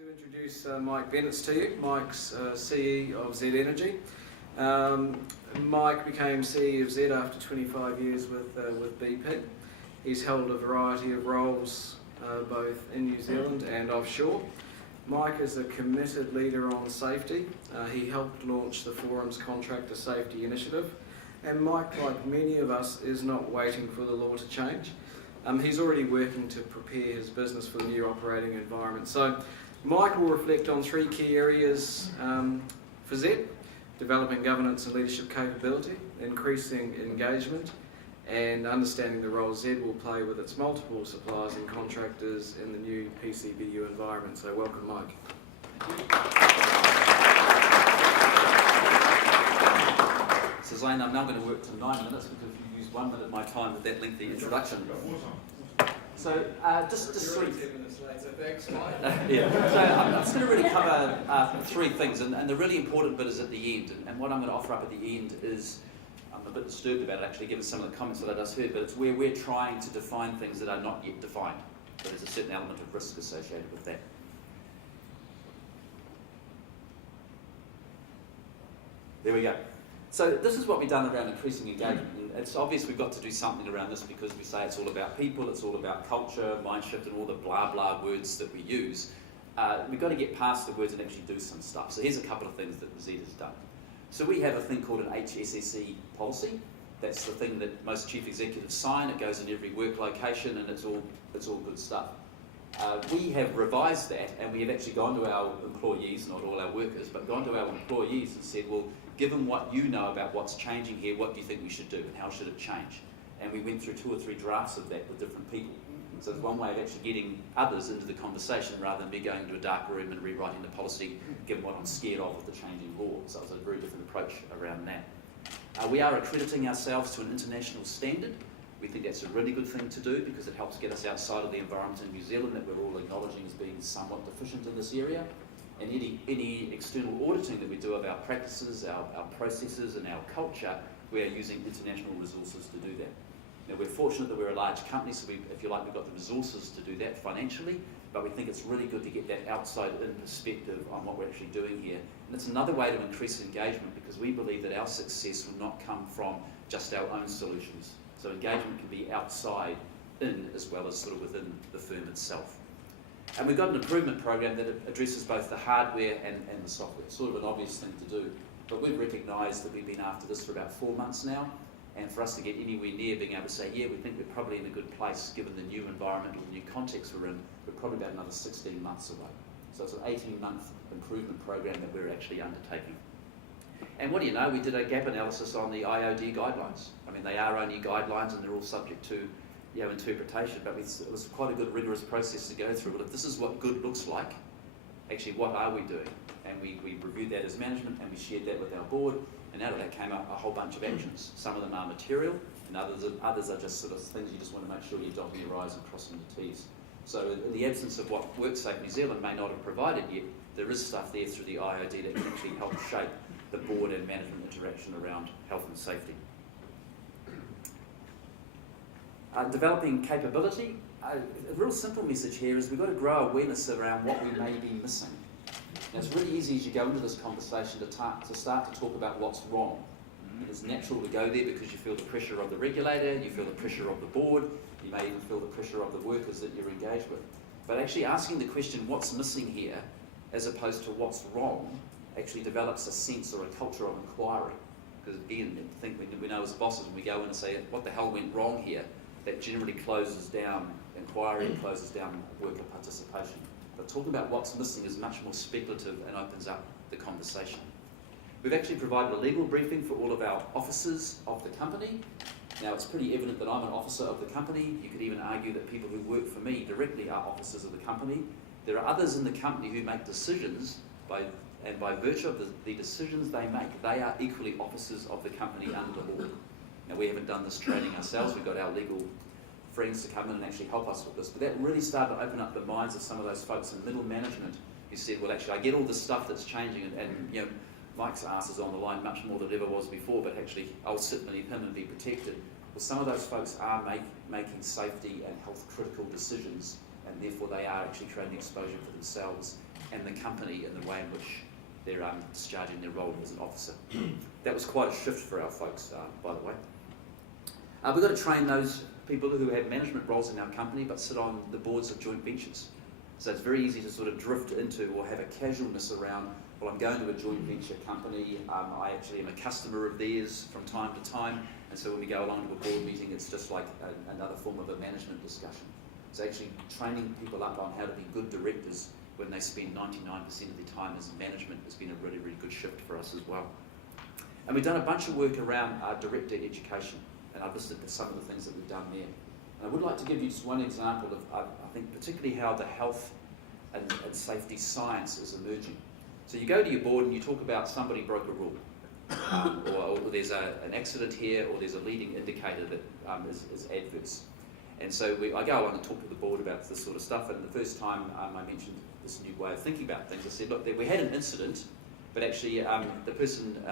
To introduce Mike Bennetts to you. Mike's CE of Z Energy. Mike became CE of Z after 25 years with BP. He's held a variety of roles both in New Zealand and offshore. Mike is a committed leader on safety. He helped launch the Forum's Contractor Safety Initiative, and Mike, like many of us, is not waiting for the law to change. He's already working to prepare his business for the new operating environment. So Mike will reflect on three key areas for Z: developing governance and leadership capability, increasing engagement, and understanding the role Z will play with its multiple suppliers and contractors in the new PCBU environment. So welcome, Mike. So Zane, I'm now going to work to 9 minutes because you used 1 minute of my time with that lengthy introduction. So just You're three. 10 minutes late, so thanks, Mike. Yeah. So I'm just going to really cover three things, and the really important bit is at the end. And what I'm going to offer up at the end is, I'm a bit disturbed about it actually, given some of the comments that I just heard, but it's where we're trying to define things that are not yet defined. But there's a certain element of risk associated with that. There we go. So this is what we've done around increasing engagement, and it's obvious we've got to do something around this because we say it's all about people, it's all about culture, mind shift, and all the blah blah words that we use. We've got to get past the words and actually do some stuff. So here's a couple of things that Z has done. So we have a thing called an HSSE policy. That's the thing that most chief executives sign. It goes in every work location, and it's all good stuff. We have revised that, and we have actually gone to our employees, not all our workers, but gone to our employees and said, well, given what you know about what's changing here, what do you think we should do and how should it change? And we went through 2 or 3 drafts of that with different people. So it's one way of actually getting others into the conversation rather than me going to a dark room and rewriting the policy, given what I'm scared of with the changing law. So it's a very different approach around that. We are accrediting ourselves to an international standard. We think that's a really good thing to do because it helps get us outside of the environment in New Zealand that we're all acknowledging as being somewhat deficient in this area. And any external auditing that we do of our practices, our processes and our culture, we are using international resources to do that. Now we're fortunate that we're a large company, so if you like, we've got the resources to do that financially, but we think it's really good to get that outside-in perspective on what we're actually doing here. And it's another way to increase engagement because we believe that our success will not come from just our own solutions. So engagement can be outside in as well as sort of within the firm itself. And we've got an improvement program that addresses both the hardware and the software. It's sort of an obvious thing to do, but we've recognised that we've been after this for about 4 months now, and for us to get anywhere near being able to say, yeah, we think we're probably in a good place given the new environment or the new context we're in, we're probably about another 16 months away. So it's an 18-month improvement program that we're actually undertaking. And what do you know, we did a gap analysis on the IOD guidelines. I mean, they are only guidelines and they're all subject to interpretation, but it was quite a good rigorous process to go through. Well, if this is what good looks like, actually what are we doing? And we reviewed that as management and we shared that with our board, and out of that came a whole bunch of actions. Some of them are material, and others are just sort of things you just want to make sure you're dotting your I's and crossing your T's. So in the absence of what WorkSafe New Zealand may not have provided yet, there is stuff there through the IOD that can actually help shape the board and management interaction around health and safety. Developing capability. A real simple message here is we've got to grow awareness around what we may be missing. Now it's really easy as you go into this conversation to start to talk about what's wrong. And it's natural to go there because you feel the pressure of the regulator, you feel the pressure of the board, you may even feel the pressure of the workers that you're engaged with. But actually asking the question, what's missing here, as opposed to what's wrong, actually develops a sense or a culture of inquiry. Because again, I think we know as bosses, when we go in and say, what the hell went wrong here, that generally closes down inquiry and closes down worker participation. But talking about what's missing is much more speculative and opens up the conversation. We've actually provided a legal briefing for all of our officers of the company. Now it's pretty evident that I'm an officer of the company. You could even argue that people who work for me directly are officers of the company. There are others in the company who make decisions by virtue of the decisions they make, they are equally officers of the company under the law. Now we haven't done this training ourselves, we've got our legal friends to come in and actually help us with this, but that really started to open up the minds of some of those folks in middle management who said, well actually I get all this stuff that's changing and you know, Mike's ass is on the line much more than it ever was before, but actually I'll sit beneath him and be protected. Well, some of those folks are making safety and health critical decisions and therefore they are actually creating exposure for themselves and the company in the way in which they're discharging their role as an officer. That was quite a shift for our folks, by the way. We've got to train those people who have management roles in our company but sit on the boards of joint ventures. So it's very easy to sort of drift into or have a casualness around, well, I'm going to a joint venture company, I actually am a customer of theirs from time to time, and so when we go along to a board meeting, it's just like another form of a management discussion. So actually training people up on how to be good directors when they spend 99% of their time as management has been a really, really good shift for us as well. And we've done a bunch of work around director education, and I've listed some of the things that we've done there. And I would like to give you just one example of, I think, particularly how the health and safety science is emerging. So you go to your board and you talk about somebody broke a rule, or there's an accident here, or there's a leading indicator that is adverse. And so I go along and talk to the board about this sort of stuff, and the first time I mentioned this new way of thinking about things, I said, look, we had an incident, but actually the person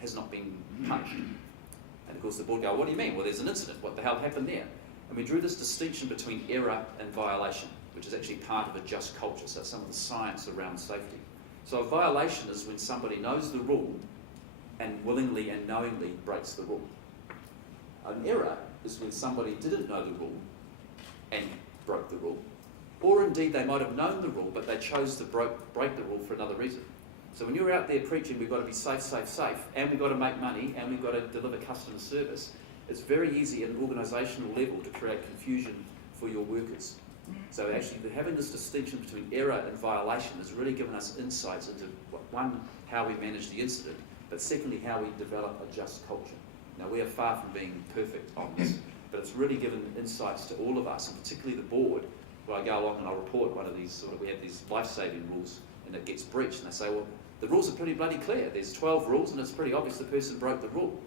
has not been punished. And of course the board go, what do you mean? Well, there's an incident, what the hell happened there? And we drew this distinction between error and violation, which is actually part of a just culture, so some of the science around safety. So a violation is when somebody knows the rule and willingly and knowingly breaks the rule. An error is when somebody didn't know the rule and broke the rule, or indeed they might have known the rule but they chose to break the rule for another reason. So when you're out there preaching we've got to be safe, safe, safe, and we've got to make money, and we've got to deliver customer service, it's very easy at an organisational level to create confusion for your workers. So actually having this distinction between error and violation has really given us insights into, one, how we manage the incident, but secondly, how we develop a just culture. Now, we are far from being perfect on this, but it's really given insights to all of us, and particularly the board, where I go along and I report one of these, we have these life-saving rules, and it gets breached, and they say, well, the rules are pretty bloody clear. There's 12 rules, and it's pretty obvious the person broke the rule.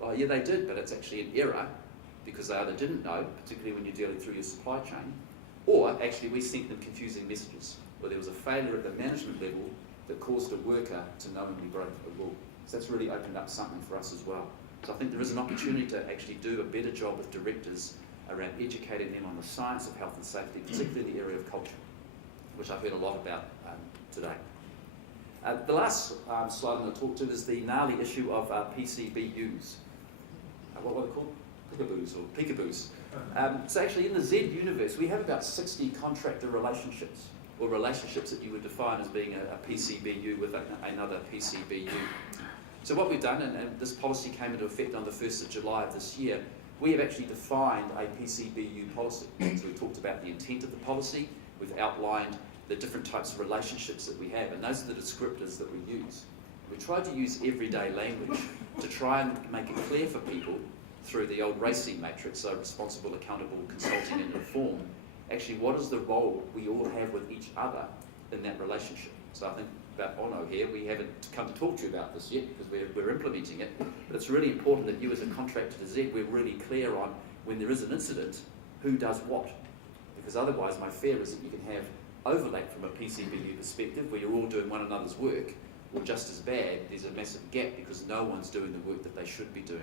Well, yeah, they did, but it's actually an error, because they either didn't know, particularly when you're dealing through your supply chain, or actually we sent them confusing messages, where there was a failure at the management level that caused a worker to knowingly break a rule. So that's really opened up something for us as well. So I think there is an opportunity to actually do a better job with directors around educating them on the science of health and safety, particularly in the area of culture, which I've heard a lot about today. The last slide I'm going to talk to is the gnarly issue of PCBUs. What are they called? Peekaboos or peekaboos. So actually in the Z universe, we have about 60 contractor relationships, or relationships that you would define as being a PCBU with another PCBU. So what we've done, and this policy came into effect on the 1st of July of this year, we have actually defined a PCBU policy. So we talked about the intent of the policy, we've outlined the different types of relationships that we have, and those are the descriptors that we use. We tried to use everyday language to try and make it clear for people through the old racing matrix, so responsible, accountable, consulting and inform, actually what is the role we all have with each other in that relationship. So I think about Ono here, we haven't come to talk to you about this yet because we're implementing it, but it's really important that you as a contractor to Z, we're really clear on when there is an incident, who does what. Because otherwise my fear is that you can have overlap from a PCBU perspective where you're all doing one another's work, or just as bad, there's a massive gap because no one's doing the work that they should be doing.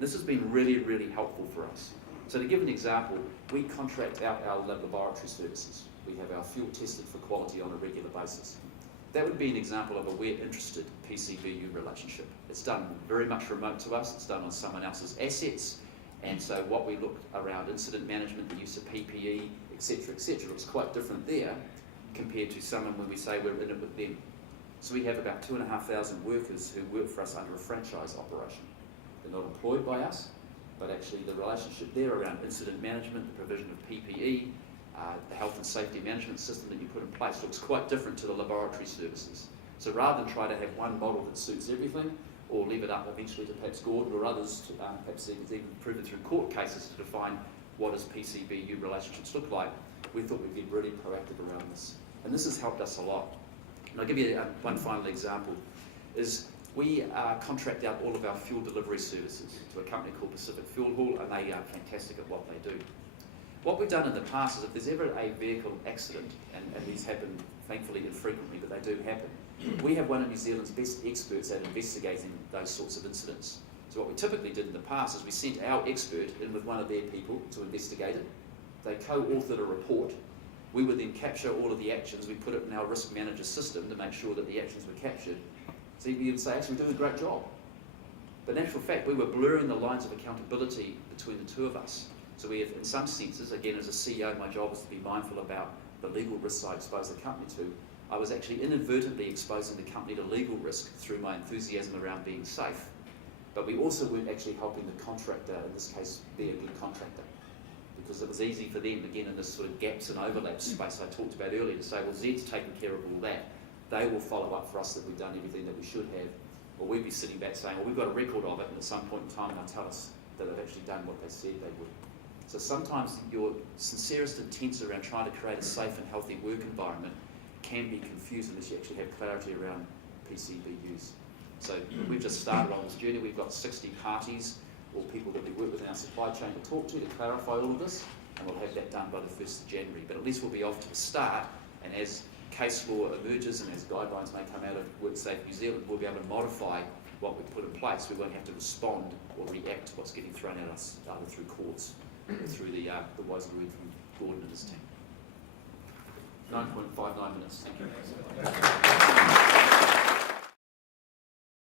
This has been really, really helpful for us. So to give an example, we contract out our laboratory services. We have our fuel tested for quality on a regular basis. That would be an example of a we're interested PCBU relationship. It's done very much remote to us, it's done on someone else's assets, and so what we look around incident management, the use of PPE, etc., looks quite different there compared to someone when we say we're in it with them. So we have about 2,500 workers who work for us under a franchise operation. They're not employed by us, but actually the relationship there around incident management, the provision of PPE, the health and safety management system that you put in place looks quite different to the laboratory services. So rather than try to have one model that suits everything, or leave it up eventually to perhaps Gordon or others, to, perhaps even prove it through court cases to define what does PCBU relationships look like, we thought we'd be really proactive around this. And this has helped us a lot. And I'll give you one final example, is we contract out all of our fuel delivery services to a company called Pacific Fuel Hall, and they are fantastic at what they do. What we've done in the past is if there's ever a vehicle accident, and these happen thankfully infrequently, but they do happen, we have one of New Zealand's best experts at investigating those sorts of incidents. So what we typically did in the past is we sent our expert in with one of their people to investigate it. They co-authored a report, We would then capture all of the actions, we put it in our risk manager system to make sure that the actions were captured. So you'd say, actually, we're doing a great job. But in actual fact, we were blurring the lines of accountability between the two of us. So we have, in some senses, again, as a CEO, my job is to be mindful about the legal risks I expose the company to. I was actually inadvertently exposing the company to legal risk through my enthusiasm around being safe. But we also weren't actually helping the contractor, in this case, be a good contractor. Because it was easy for them, again, in this sort of gaps and overlaps space I talked about earlier, to say, well, Zed's taking care of all that. They will follow up for us that we've done everything that we should have. Or we'd be sitting back saying, well, we've got a record of it, and at some point in time they'll tell us that they've actually done what they said they would. So sometimes your sincerest intents around trying to create a safe and healthy work environment can be confused unless you actually have clarity around PCBUs. So we've just started on this journey. We've got 60 parties or people that we work with in our supply chain to talk to clarify all of this, and we'll have that done by the 1st of January. But at least we'll be off to the start, and as case law emerges and as guidelines may come out of WorkSafe New Zealand, we'll be able to modify what we've put in place. We won't have to respond or react to what's getting thrown at us either through courts or through the wise word from Gordon and his team. 9.59 minutes. Thank you.